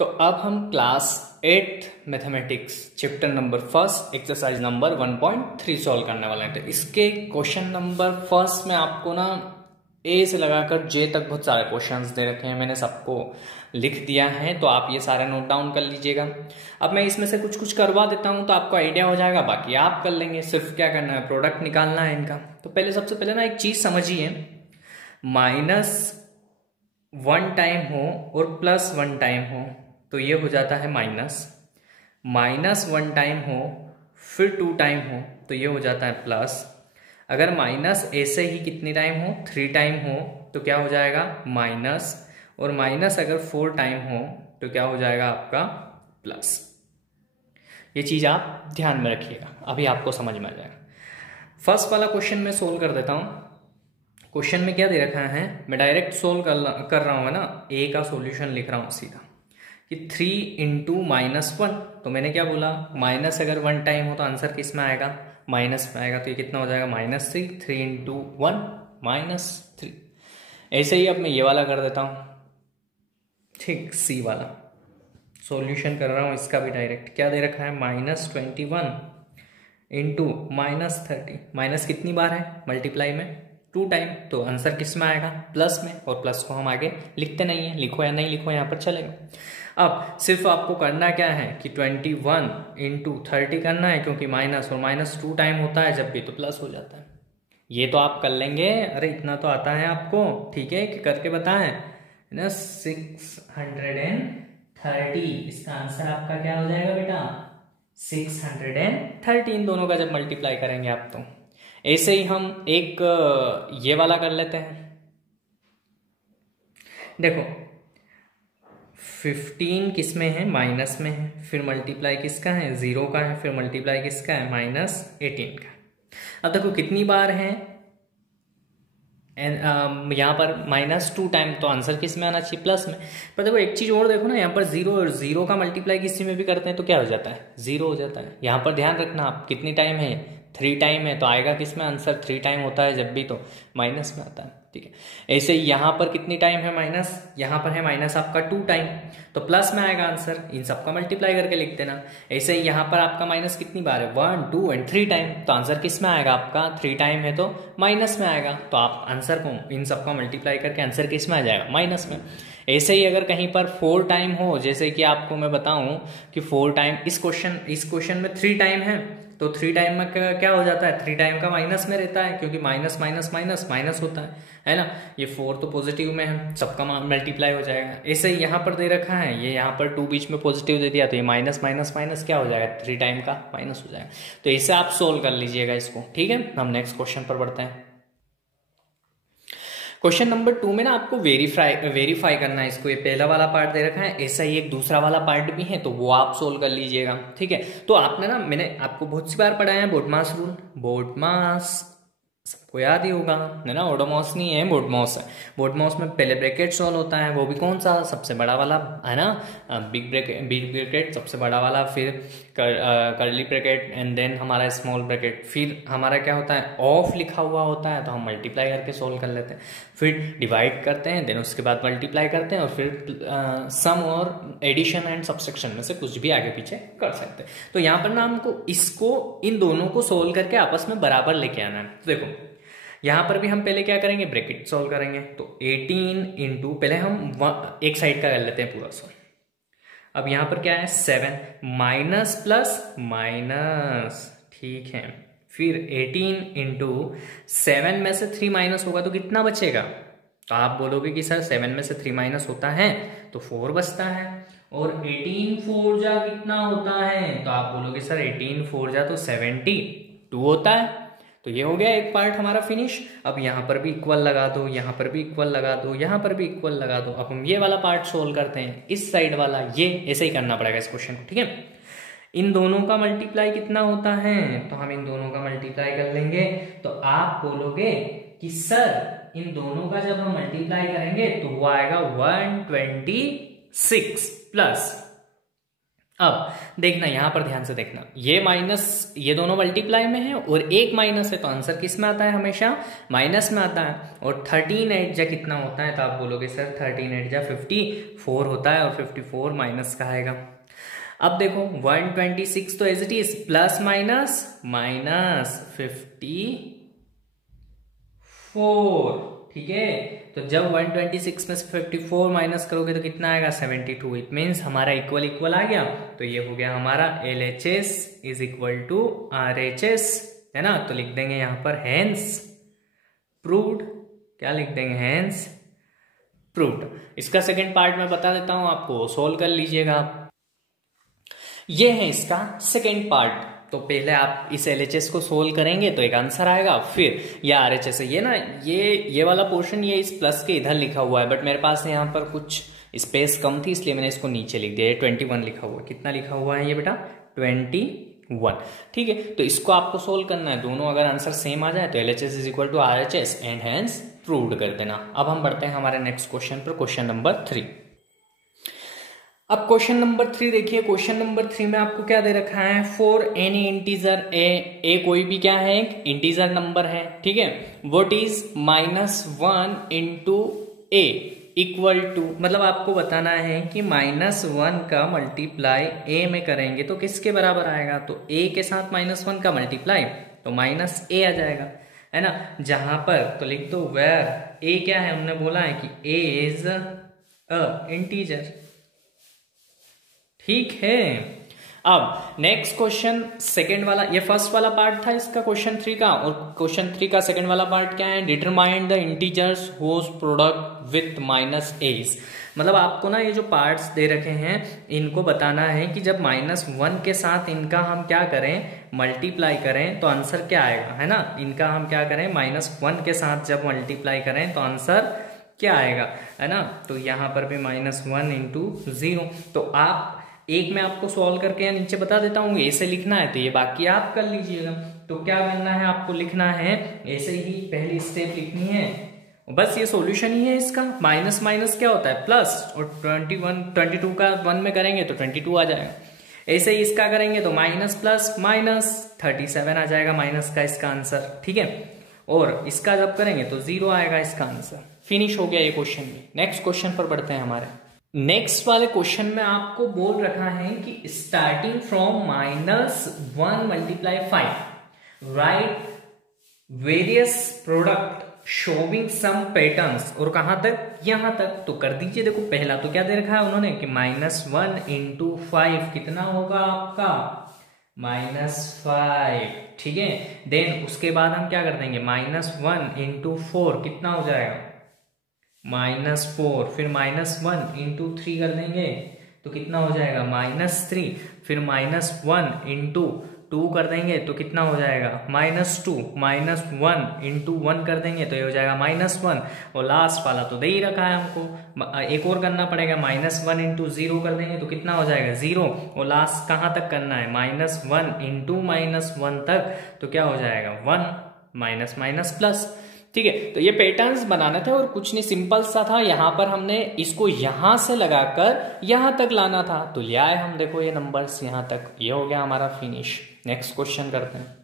तो अब हम class 8th mathematics chapter number first exercise number 1.3 solve करने वाले हैं। तो इसके क्वेश्चन नंबर फर्स्ट में आपको ना ए से लगाकर जे तक बहुत सारे क्वेश्चंस दे रखे हैं, मैंने सबको लिख दिया है, तो आप ये सारे नोट डाउन कर लीजिएगा। अब मैं इसमें से कुछ कुछ करवा देता हूँ तो आपको आइडिया हो जाएगा, बाकी आप कर लेंगे। सिर्फ क्या करना है, प्रोडक्ट निकालना है इनका। तो पहले सबसे पहले ना एक चीज समझिए, -1 टाइम हो और +1 टाइम हो तो ये हो जाता है -1 टाइम हो फिर 2 टाइम हो तो ये हो जाता है प्लस। अगर माइनस ऐसे ही कितनी टाइम हो, 3 टाइम हो तो क्या हो जाएगा माइनस, और माइनस अगर 4 टाइम हो तो क्या हो जाएगा आपका प्लस। ये चीज आप ध्यान में रखिएगा, अभी आपको समझ में आ जाएगा। फर्स्ट वाला क्वेश्चन मैं सोल्व कर देता हूं। क्वेश्चन में क्या दे रखा है, मैं डायरेक्ट सोल्व कर रहा हूँ ना, ए का सॉल्यूशन लिख रहा हूँ सीधा कि 3 × -1। तो मैंने क्या बोला, माइनस अगर 1 टाइम हो तो आंसर किस में आएगा, माइनस में आएगा। तो ये कितना हो जाएगा -3, 3 × 1 -3। ऐसे ही अब मैं ये वाला कर देता हूँ, ठीक, सी वाला सॉल्यूशन कर रहा हूँ इसका भी डायरेक्ट। क्या दे रखा है, -21 × -30। माइनस कितनी बार है मल्टीप्लाई में, 2 टाइम, तो आंसर किस में आएगा प्लस में। और प्लस को हम आगे लिखते नहीं है, लिखो या नहीं लिखो यहाँ पर चलेगा। अब सिर्फ आपको करना क्या है कि 21 × 30 करना है, क्योंकि माइनस और माइनस 2 टाइम होता है जब भी, तो प्लस हो जाता है। ये तो आप कर लेंगे, अरे इतना तो आता है आपको, ठीक है, कि करके बताएं ना। 630, इसका आंसर आपका क्या हो जाएगा बेटा 630। इन दोनों का जब मल्टीप्लाई करेंगे आप, तो ऐसे ही हम एक ये वाला कर लेते हैं। देखो 15 किस में है, माइनस में है, फिर मल्टीप्लाई किसका है 0 का है, फिर मल्टीप्लाई किसका है -18 का। अब देखो कितनी बार है, यहाँ पर -2 टाइम, तो आंसर किस में आना चाहिए प्लस में। पर देखो एक चीज और देखो ना, यहाँ पर 0 और 0 का मल्टीप्लाई किसी में भी करते हैं तो क्या हो जाता है 0 हो जाता है। यहाँ पर ध्यान रखना आप, कितनी टाइम है 3 टाइम है, तो आएगा किस में आंसर, 3 टाइम होता है जब भी, तो माइनस में आता है, ठीक है। ऐसे यहाँ पर कितनी टाइम है माइनस, यहाँ पर है माइनस आपका 2 टाइम, तो प्लस में आएगा आंसर। इन सबका मल्टीप्लाई करके लिख देना। ऐसे ही यहाँ पर आपका माइनस कितनी बार है, 1, 2 एंड 3 टाइम, तो आंसर किस में आएगा आपका 3 टाइम है तो माइनस में आएगा। तो आप आंसर को इन सबका मल्टीप्लाई करके आंसर किस में आ जाएगा माइनस में। ऐसे ही अगर कहीं पर 4 टाइम हो, जैसे कि आपको मैं बताऊं कि 4 टाइम, इस क्वेश्चन में 3 टाइम है, तो 3 टाइम में क्या हो जाता है, 3 टाइम का माइनस में रहता है, क्योंकि माइनस माइनस माइनस माइनस होता है ना। ये 4 तो पॉजिटिव में है, सबका मल्टीप्लाई हो जाएगा। ऐसे ही यहाँ पर दे रखा है, ये यहाँ पर 2 बीच में पॉजिटिव दे दिया, तो ये माइनस माइनस माइनस क्या हो जाएगा, 3 टाइम का माइनस हो जाएगा। तो इसे आप सोल्व कर लीजिएगा इसको, ठीक है। हम नेक्स्ट क्वेश्चन पर बढ़ते हैं। क्वेश्चन नंबर 2 में ना आपको वेरीफाई करना है इसको। ये पहला वाला पार्ट दे रखा है, ऐसा ही एक दूसरा वाला पार्ट भी है, तो वो आप सोल्व कर लीजिएगा, ठीक है। तो आपने ना, मैंने आपको बहुत सी बार पढ़ाया है बोडमास रूल। बोडमास सबको याद ही होगा, है ना। ओडोमॉस नहीं है, बोडमॉस है। बोडमॉस में पहले ब्रैकेट सॉल्व होता है, वो भी कौन सा, सबसे बड़ा वाला, है ना, बिग ब्रैकेट सबसे बड़ा वाला, फिर कर्ली ब्रैकेट एंड देन हमारा स्मॉल ब्रैकेट, फिर हमारा क्या होता है ऑफ लिखा हुआ होता है, तो हम मल्टीप्लाई करके सोल्व कर लेते हैं, फिर डिवाइड करते हैं, देन उसके बाद मल्टीप्लाई करते हैं, और फिर सम और एडिशन एंड सबट्रैक्शन में से कुछ भी आगे पीछे कर सकते हैं। तो यहाँ पर ना हमको इसको, इन दोनों को सोल्व करके आपस में बराबर लेके आना है। तो देखो यहां पर भी हम पहले क्या करेंगे, ब्रैकेट सॉल्व करेंगे। तो 18 × पहले हम एक साइड का कर लेते हैं पूरा सॉल्व। अब यहां पर क्या है 7, माइनस प्लस माइनस, ठीक है। फिर 18 × 7 में से 3 माइनस होगा तो कितना बचेगा, तो आप बोलोगे कि सर 7 में से 3 माइनस होता है तो 4 बचता है। और 18 4 जा कितना होता है, तो आप बोलोगे सर 18 4 जा तो 72 होता है। तो ये हो गया एक पार्ट हमारा फिनिश। अब यहाँ पर भी इक्वल लगा दो, यहाँ पर भी इक्वल लगा दो, यहाँ पर भी इक्वल लगा दो। अब हम ये वाला पार्ट सोल्व करते हैं, इस साइड वाला, ये ऐसे ही करना पड़ेगा इस क्वेश्चन को, ठीक है। इन दोनों का मल्टीप्लाई कितना होता है, तो हम इन दोनों का मल्टीप्लाई कर लेंगे। तो आप बोलोगे कि सर इन दोनों का जब हम मल्टीप्लाई करेंगे तो वो आएगा 126 प्लस, अब देखना, यहां पर ध्यान से देखना, ये माइनस, ये दोनों मल्टीप्लाई में है और एक माइनस है, तो आंसर किस में आता है? हमेशा माइनस में आता है। और 13 8 जा कितना होता है? तो आप बोलोगे सर 13 8 जा 54 होता है, और 54 माइनस का आएगा। अब देखो 126 तो as it is, plus minus minus 54, ठीक है। तो जब 126 में से 54 माइनस करोगे तो कितना आएगा? 72। इट मीन्स हमारा इक्वल इक्वल आ गया, तो ये हो गया हमारा LHS is equal to RHS, है ना। तो लिख देंगे यहां पर हेंस प्रूव्ड। क्या लिख देंगे? Hence proved. इसका सेकेंड पार्ट मैं बता देता हूं आपको, सोल्व कर लीजिएगा आप। ये है इसका सेकेंड पार्ट। तो पहले आप इस LHS को सोल्व करेंगे तो एक आंसर आएगा, फिर ये RHS है। ये ना, ये वाला पोर्शन ये इस प्लस के इधर लिखा हुआ है, बट मेरे पास यहाँ पर कुछ स्पेस कम थी, इसलिए मैंने इसको नीचे लिख दिया। 21 लिखा हुआ है। कितना लिखा हुआ है ये बेटा? 21, ठीक है। तो इसको आपको सोल्व करना है। दोनों अगर आंसर सेम आ जाए तो LHS is equal to RHS and hence proved कर देना। अब हम बढ़ते हैं हमारे नेक्स्ट क्वेश्चन पर, क्वेश्चन नंबर 3। अब क्वेश्चन नंबर 3 देखिए। क्वेश्चन नंबर 3 में आपको क्या दे रखा है? फॉर एनी इंटीजर ए कोई भी क्या है? एक इंटीजर नंबर है, ठीक है। What is -1 into a equal to, मतलब आपको बताना है कि -1 का मल्टीप्लाई ए में करेंगे तो किसके बराबर आएगा? तो ए के साथ -1 का मल्टीप्लाई तो -a आ जाएगा, है ना। जहां पर तो लिख दो वेयर ए क्या है? हमने बोला है कि ए इज अ इंटीजर, ठीक है। अब नेक्स्ट क्वेश्चन सेकंड वाला, ये फर्स्ट वाला पार्ट था इसका क्वेश्चन 3 का, और क्वेश्चन 3 का सेकंड वाला पार्ट क्या है? Determine the integers whose product with -a। मतलब आपको ना ये जो पार्ट्स दे रखे हैं इनको बताना है कि जब -1 के साथ इनका हम क्या करें? मल्टीप्लाई करें तो आंसर क्या आएगा, है ना। इनका हम क्या करें? -1 के साथ जब मल्टीप्लाई करें तो आंसर क्या आएगा, है ना। तो यहां पर भी -1 इंटू 0। तो आप एक में आपको सॉल्व करके या नीचे बता देता हूँ, ऐसे लिखना है तो ये बाकी आप कर लीजिएगा। तो क्या करना है आपको? लिखना है ऐसे ही, पहली स्टेप लिखनी है, बस ये सॉल्यूशन ही है इसका। माइनस माइनस क्या होता है? प्लस, और 22 का 1 में करेंगे तो 22 आ जाएगा। ऐसे ही इसका करेंगे तो माइनस प्लस माइनस 37 आ जाएगा माइनस का इसका आंसर, ठीक है। और इसका जब करेंगे तो 0 आएगा इसका आंसर। फिनिश हो गया ये क्वेश्चन भी। नेक्स्ट क्वेश्चन पर बढ़ते हैं हमारे। नेक्स्ट वाले क्वेश्चन में आपको बोल रखा है कि starting from -1 multiply 5 right various product showing some patterns, और कहां तक? यहां तक। तो कर दीजिए। देखो पहला तो क्या दे रखा है उन्होंने कि -1 इंटू 5 कितना होगा आपका? -5, ठीक है। देन उसके बाद हम क्या कर देंगे? -1 इंटू 4 कितना हो जाएगा? -4। फिर -1 इंटू 3 कर देंगे तो कितना हो जाएगा? -3। फिर -1 इंटू 2 कर देंगे तो कितना हो जाएगा? -2। -1 इंटू 1 कर देंगे तो ये हो जाएगा -1। और लास्ट वाला तो दे ही रखा है हमको, एक और करना पड़ेगा। -1 इंटू 0 कर देंगे तो कितना हो जाएगा? 0। और लास्ट कहाँ तक करना है? -1 इंटू -1 तक, तो क्या हो जाएगा? 1 माइनस माइनस प्लस, ठीक है। तो ये पैटर्न्स बनाने थे और कुछ नहीं, सिंपल सा था। यहां पर हमने इसको यहां से लगाकर यहां तक लाना था, तो ले आए हम। देखो ये नंबर्स यहां तक, ये हो गया हमारा फिनिश। नेक्स्ट क्वेश्चन करते हैं।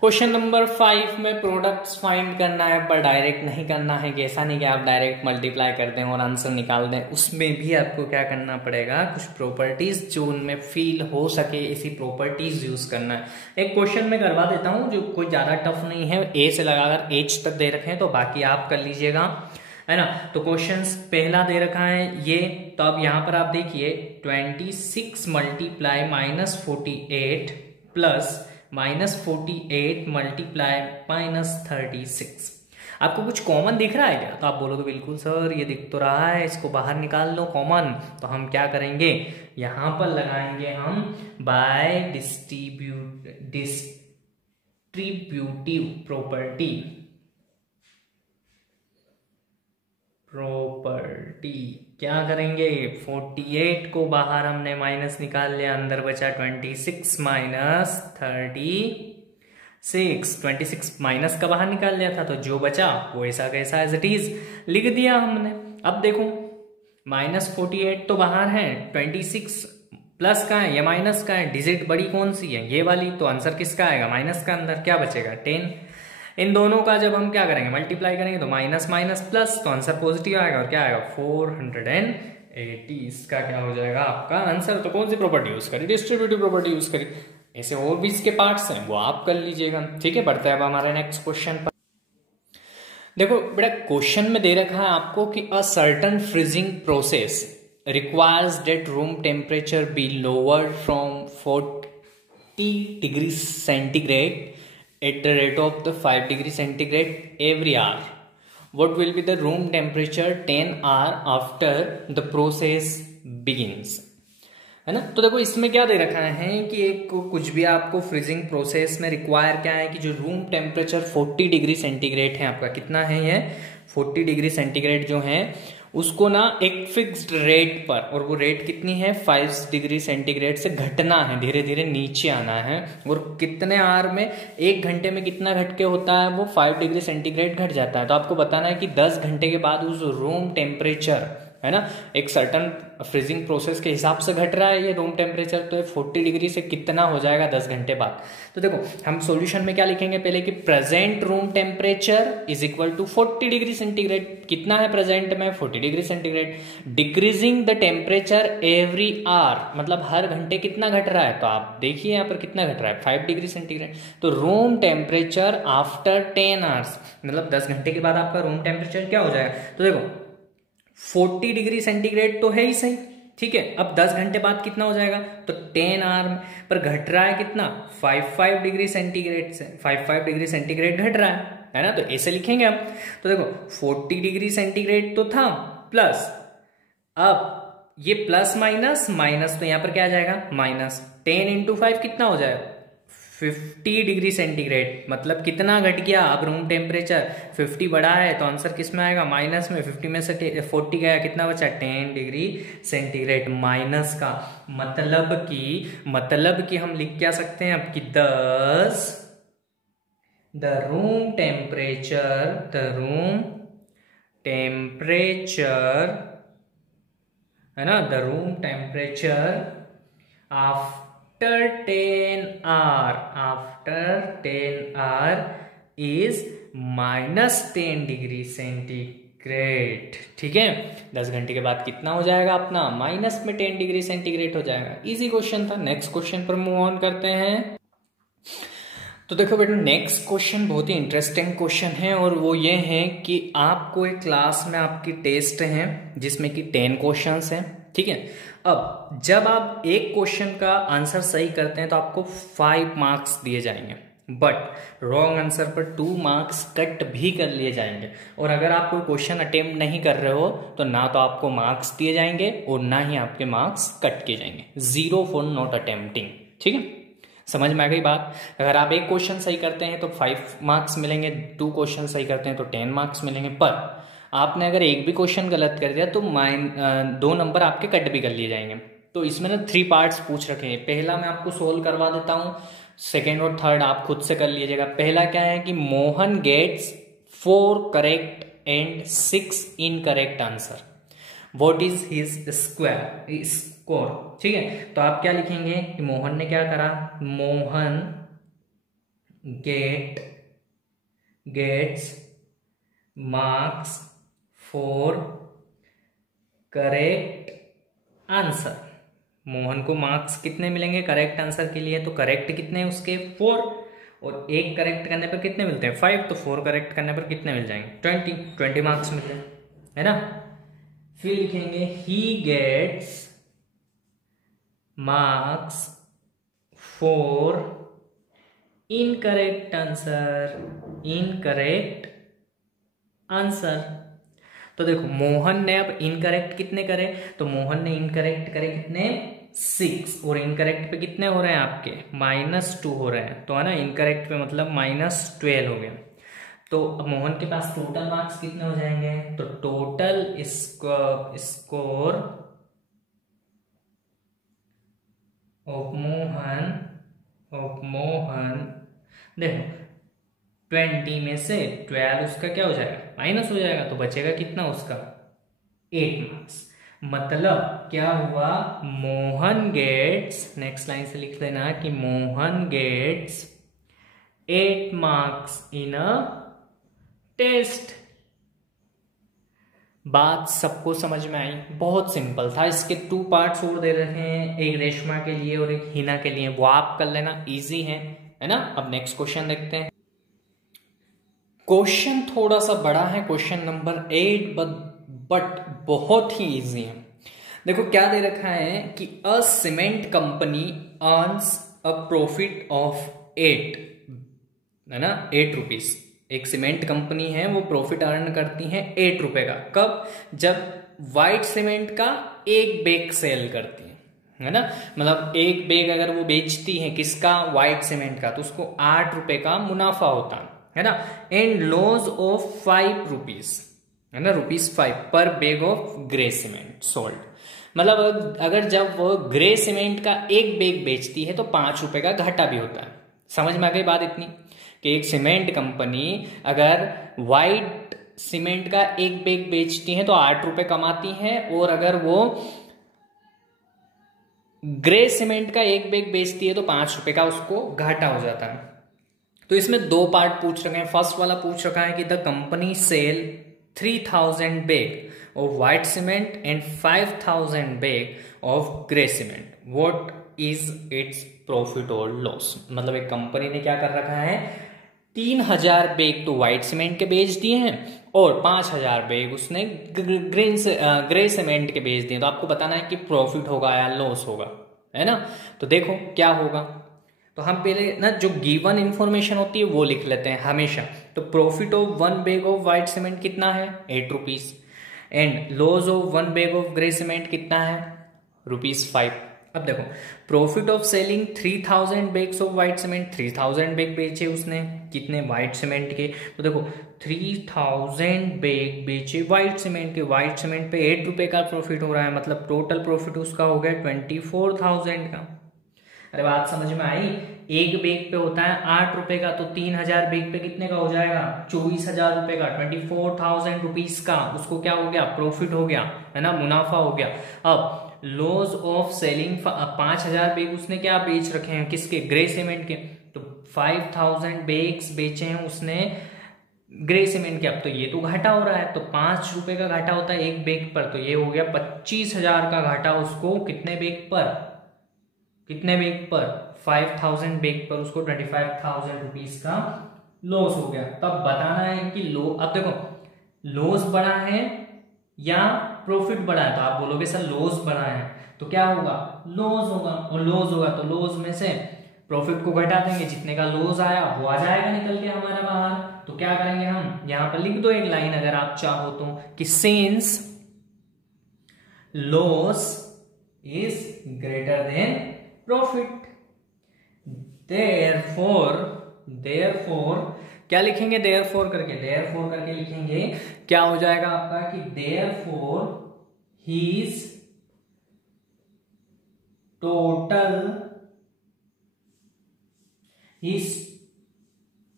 क्वेश्चन नंबर 5 में प्रोडक्ट्स फाइंड करना है, पर डायरेक्ट नहीं करना है कि ऐसा नहीं कि आप डायरेक्ट मल्टीप्लाई कर दें और आंसर निकाल दें। उसमें भी आपको क्या करना पड़ेगा? कुछ प्रॉपर्टीज जो उनमें फील हो सके, ऐसी प्रॉपर्टीज यूज करना है। एक क्वेश्चन में करवा देता हूं जो कोई ज्यादा टफ नहीं है, ए से लगाकर एच तक दे रखे हैं, तो बाकी आप कर लीजिएगा, है ना। तो क्वेश्चन पहला दे रखा है ये, तो अब यहां पर आप देखिए 26 मल्टीप्लाई -48 प्लस -48 मल्टीप्लाई -36। आपको कुछ कॉमन दिख रहा है क्या? तो आप बोलोगे बिल्कुल सर ये दिख तो रहा है, इसको बाहर निकाल लो कॉमन। तो हम क्या करेंगे? यहां पर लगाएंगे हम बाय डिस्ट्रीब्यूटिव प्रॉपर्टी। क्या करेंगे? 48 को बाहर हमने माइनस निकाल लिया, अंदर बचा 26 माइनस 36। 26 माइनस का बाहर निकाल लिया था, तो जो बचा वो ऐसा कैसा एज इट इज लिख दिया हमने। अब देखो -48 तो बाहर है, 26 प्लस का है, ये माइनस का है, डिजिट बड़ी कौन सी है, ये वाली, तो आंसर किसका आएगा, माइनस का, अंदर क्या बचेगा 10। इन दोनों का जब हम क्या करेंगे, मल्टीप्लाई करेंगे तो माइनस माइनस प्लस, तो आंसर पॉजिटिव आएगा और क्या आएगा 480। इसका क्या हो जाएगा आपका आंसर। तो कौन सी प्रॉपर्टी यूज करी, डिस्ट्रीब्यूटिव प्रॉपर्टी यूज करी। ऐसे और भी इसके पार्ट्स हैं वो आप कर लीजिएगा, ठीक है। बढ़ता है अब हमारे नेक्स्ट क्वेश्चन पर। देखो बेटा क्वेश्चन में दे रखा है आपको कि a certain freezing process requires that room temperature be lower from 40 degree centigrade at the rate of the 5 degree centigrade every hour. What will be the room temperature 10 hour after the process begins? है ना। तो देखो इसमें क्या दे रखा है कि एक कुछ भी आपको फ्रीजिंग प्रोसेस में रिक्वायर क्या है कि जो रूम टेम्परेचर 40 डिग्री सेंटीग्रेड है आपका, कितना है ये 40 डिग्री सेंटीग्रेड जो है उसको ना एक फिक्स्ड रेट पर, और वो रेट कितनी है 5 डिग्री सेंटीग्रेड से घटना है, धीरे धीरे नीचे आना है। और कितने आवर में, 1 घंटे में कितना घट के होता है वो 5 डिग्री सेंटीग्रेड घट जाता है। तो आपको बताना है कि 10 घंटे के बाद उस रूम टेम्परेचर है ना एक सर्टन फ्रीजिंग प्रोसेस के हिसाब से घट रहा है ये रूम टेम्परेचर, तो 40 डिग्री से कितना हो जाएगा 10 घंटे बाद। तो देखो हम सॉल्यूशन में क्या लिखेंगे पहले कि present room temperature is equal to 40 degree centigrade. कितना है प्रेजेंट में 40 degree centigrade, decreasing the temperature every hour, मतलब हर घंटे कितना घट रहा है। तो आप देखिए यहाँ पर कितना घट रहा है 5 डिग्री सेंटीग्रेड। तो रूम टेम्परेचर आफ्टर 10 आवर्स, मतलब 10 घंटे के बाद आपका रूम टेम्परेचर क्या हो जाएगा। तो देखो 40 डिग्री सेंटीग्रेड तो है ही सही, ठीक है। अब 10 घंटे बाद कितना हो जाएगा, तो 10 आवर में, पर घट रहा है कितना 5 डिग्री सेंटीग्रेड से, 5 डिग्री सेंटीग्रेड घट रहा है ना। तो ऐसे लिखेंगे अब। तो देखो 40 डिग्री सेंटीग्रेड तो था प्लस, अब ये प्लस माइनस माइनस, तो यहां पर क्या आ जाएगा माइनस, 10 इंटू 5 कितना हो जाएगा 50 डिग्री सेंटीग्रेड, मतलब कितना घट गया। अब रूम टेम्परेचर 50 बढ़ा है तो आंसर किस में आएगा माइनस में, 50 में से 40 गया, कितना बचा 10 डिग्री सेंटीग्रेड माइनस का। मतलब कि हम लिख क्या सकते हैं अब कि 10 द रूम टेम्परेचर है ना, the room temperature after 10 hour is -10 degree centigrade, ठीक है। 10 घंटे के बाद कितना हो जाएगा अपना माइनस में 10 डिग्री सेंटीग्रेड हो जाएगा। इजी क्वेश्चन था। नेक्स्ट क्वेश्चन पर मूव ऑन करते हैं। तो देखो बेटा नेक्स्ट क्वेश्चन बहुत ही इंटरेस्टिंग क्वेश्चन है, और वो ये है कि आपको एक क्लास में आपकी टेस्ट है जिसमें कि 10 क्वेश्चंस हैं, ठीक है। अब जब आप एक क्वेश्चन का आंसर सही करते हैं तो आपको 5 मार्क्स दिए जाएंगे, बट रॉन्ग आंसर पर 2 मार्क्स कट भी कर लिए जाएंगे। और अगर आप कोई क्वेश्चन अटेम्प्ट नहीं कर रहे हो तो ना तो आपको मार्क्स दिए जाएंगे और ना ही आपके मार्क्स कट किए जाएंगे। 0 फॉर नॉट अटेम्प्टिंग, ठीक है। समझ में आ गई बात। अगर आप एक क्वेश्चन सही करते हैं तो 5 मार्क्स मिलेंगे, 2 क्वेश्चन सही करते हैं तो 10 मार्क्स मिलेंगे, पर आपने अगर एक भी क्वेश्चन गलत कर दिया तो 2 नंबर आपके कट भी कर लिए जाएंगे। तो इसमें ना 3 पार्ट्स पूछ रखे हैं। पहला मैं आपको सोल्व करवा देता हूं, सेकेंड और थर्ड आप खुद से कर लीजिएगा। पहला क्या है कि Mohan gets 4 correct and 6 incorrect answer, what is his score, ठीक है। तो आप क्या लिखेंगे कि मोहन ने क्या करा, Mohan gets marks 4 correct answer. Mohan को मार्क्स कितने मिलेंगे करेक्ट आंसर के लिए, तो करेक्ट कितने उसके 4, और एक करेक्ट करने पर कितने मिलते हैं 5, तो 4 करेक्ट करने पर कितने मिल जाएंगे 20 मार्क्स मिलते हैं, है ना। फिर लिखेंगे he gets marks 4 incorrect answer. तो देखो मोहन ने अब इनकरेक्ट कितने करे, तो मोहन ने इनकरेक्ट करे कितने 6, और इनकरेक्ट पे कितने हो रहे हैं आपके -2 हो रहे हैं, तो है ना इनकरेक्ट पे मतलब -12 हो गए। तो अब मोहन के पास टोटल मार्क्स कितने हो जाएंगे, तो टोटल स्कोर ऑफ मोहन देखो 20 में से 12 उसका क्या हो जाएगा माइनस हो जाएगा, तो बचेगा कितना उसका 8 मार्क्स। मतलब क्या हुआ, मोहन गेट्स, नेक्स्ट लाइन से लिख देना कि Mohan gets 8 marks in a test. बात सबको समझ में आई? बहुत सिंपल था। इसके 2 पार्ट्स और दे रखे हैं, एक रेशमा के लिए और एक हिना के लिए, वो आप कर लेना, इजी है ना। अब नेक्स्ट क्वेश्चन देखते हैं। क्वेश्चन थोड़ा सा बड़ा है, क्वेश्चन नंबर 8, बट बहुत ही इजी है। देखो क्या दे रखा है कि a cement company earns a profit of 8, है ना, 8 रुपीज। एक सीमेंट कंपनी है, वो प्रॉफिट अर्न करती है 8 रुपए का। कब? जब व्हाइट सीमेंट का एक बैग सेल करती है ना। मतलब एक बैग अगर वो बेचती है, किसका? व्हाइट सीमेंट का, तो उसको 8 रुपए का मुनाफा होता है ना। एंड लॉस ऑफ 5 रुपीज, है ना, ₹5 पर bag of grey cement sold. मतलब अगर जब वो ग्रे सीमेंट का एक बैग बेचती है तो 5 रुपए का घाटा भी होता है। समझ में आ गई बात इतनी, कि एक सीमेंट कंपनी अगर व्हाइट सीमेंट का एक बैग बेचती है तो 8 रुपए कमाती है, और अगर वो ग्रे सीमेंट का एक बैग बेचती है तो 5 रुपए का उसको घाटा हो जाता है। तो इसमें 2 पार्ट पूछ रखे हैं। फर्स्ट वाला पूछ रखा है कि the company sell 3000 bag of white cement and 5000 bag of grey cement, what is its profit और लॉस। मतलब एक कंपनी ने क्या कर रखा है, 3000 बैग तो व्हाइट सीमेंट के बेच दिए हैं और 5000 बैग उसने ग्रे सीमेंट के बेच दिए। तो आपको बताना है कि प्रॉफिट होगा या लॉस होगा, है ना। तो देखो क्या होगा, तो हम पहले ना जो गिवन इंफॉर्मेशन होती है वो लिख लेते हैं हमेशा। तो profit of 1 bag of white cement कितना है, 8 rupees, and loss of 1 bag of grey cement कितना है, ₹5। अब देखो, profit of selling 3000 bags of white cement, 3000 bag बेचे उसने, कितने, व्हाइट सीमेंट के। तो देखो 3000 बैग बेचे व्हाइट सीमेंट के, व्हाइट सीमेंट पे 8 रुपए का प्रॉफिट हो रहा है, मतलब टोटल प्रॉफिट उसका हो गया 24,000 का। अरे बात समझ में आई? एक बैग पे होता है 8 रुपए का, तो 3000 बैग पे कितने का हो जाएगा, 24,000 रुपए का, 24,000 रुपीज का उसको क्या हो गया, प्रॉफिट हो गया, है ना, मुनाफा हो गया। अब लॉस ऑफ सेलिंग 5000 बैग उसने क्या बेच रखे हैं, किसके, ग्रे सीमेंट के, तो 5000 बैग्स बेचे हैं उसने ग्रे सीमेंट के। अब तो ये तो घाटा हो रहा है, तो 5 रुपए का घाटा होता है एक बैग पर, तो ये हो गया 25,000 का घाटा उसको, कितने बैग पर, कितने बैग पर, 5000 बैग पर उसको 25,000 रुपीज का लॉस हो गया। तब बताना है कि अब देखो लॉस बढ़ा है या प्रॉफिट बढ़ा है, तो आप बोलोगे सर लॉस बढ़ा है, तो क्या होगा, लॉस होगा, और लॉस होगा तो लॉस में से प्रॉफिट को घटा देंगे, जितने का लॉस आया वो आ जाएगा निकल के हमारा बाहर। तो क्या करेंगे हम, यहां पर लिख दो एक लाइन अगर आप चाहो तो, कि since loss is greater than profit, therefore क्या लिखेंगे, therefore करके लिखेंगे, क्या हो जाएगा आपका कि therefore his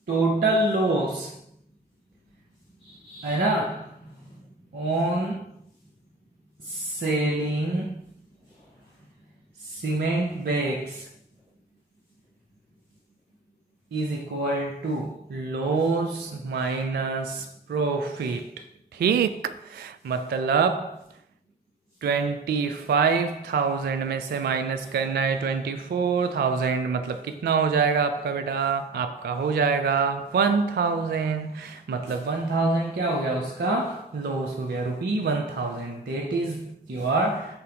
total loss, है ना, on selling cement bags is equal to loss minus profit। ठीक, मतलब 25,000 में से माइनस करना है 24,000, मतलब कितना हो जाएगा आपका बेटा, आपका हो जाएगा 1000, मतलब 1000 क्या हो गया, उसका लॉस हो गया, ₹1000। That is your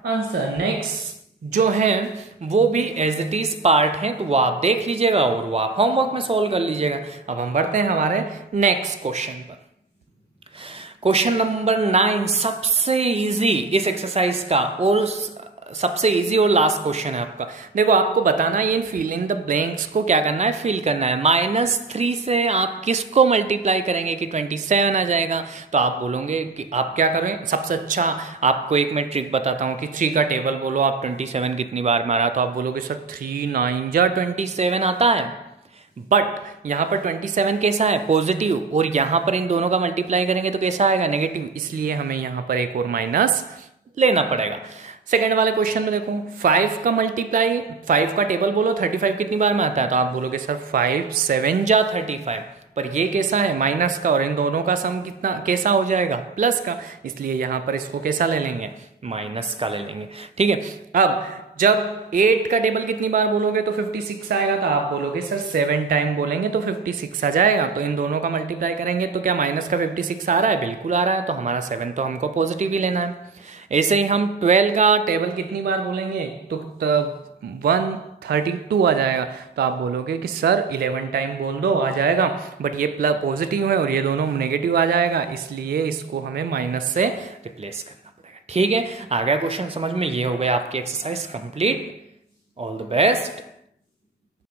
answer. Next जो है वो भी एज इट इज पार्ट है, तो वो आप देख लीजिएगा और वो आप होमवर्क में सोल्व कर लीजिएगा। अब हम बढ़ते हैं हमारे नेक्स्ट क्वेश्चन पर। क्वेश्चन नंबर 9 सबसे इजी इस एक्सरसाइज का, और सबसे इजी और लास्ट क्वेश्चन है आपका। देखो आपको बताना है, ये फिल इन द ब्लैंक्स को क्या करना है, फिल करना है। -3 से आप किसको मल्टीप्लाई करेंगे कि 27 आ जाएगा, तो आप बोलोगे कि आप क्या करें, सबसे अच्छा आपको एक मैं ट्रिक बताता हूँ कि 3 का टेबल बोलो आप 27 कितनी बार मारा, तो आप बोलोगे सर 3 9 जा 27 आता है, बट यहां पर 27 कैसा है, पॉजिटिव, और यहां पर इन दोनों का मल्टीप्लाई करेंगे तो कैसा आएगा, नेगेटिव, इसलिए हमें यहां पर एक और माइनस लेना पड़ेगा। सेकंड वाले क्वेश्चन में देखो 5 का मल्टीप्लाई, 5 का टेबल बोलो 35 कितनी बार में आता है, तो आप बोलोगे सर 5 7 जा 35, पर ये कैसा है माइनस का, और इन दोनों का सम कितना कैसा हो जाएगा प्लस का, इसलिए यहां पर इसको कैसा ले लेंगे, माइनस का ले लेंगे। ठीक है, अब जब 8 का टेबल कितनी बार बोलोगे तो 56 आएगा, तो आप बोलोगे सर 7 टाइम बोलेंगे तो 56 आ जाएगा, तो इन दोनों का मल्टीप्लाई करेंगे तो क्या माइनस का 56 आ रहा है, बिल्कुल आ रहा है, तो हमारा 7 तो हमको पॉजिटिव ही लेना है। ऐसे ही हम 12 का टेबल कितनी बार बोलेंगे तो 132 आ जाएगा, तो आप बोलोगे कि सर 11 टाइम बोल दो आ जाएगा, बट ये प्लस पॉजिटिव है और ये दोनों नेगेटिव आ जाएगा, इसलिए इसको हमें माइनस से रिप्लेस करना पड़ेगा। ठीक है, आ गया क्वेश्चन समझ में, ये हो गया आपकी exercise complete. All the best.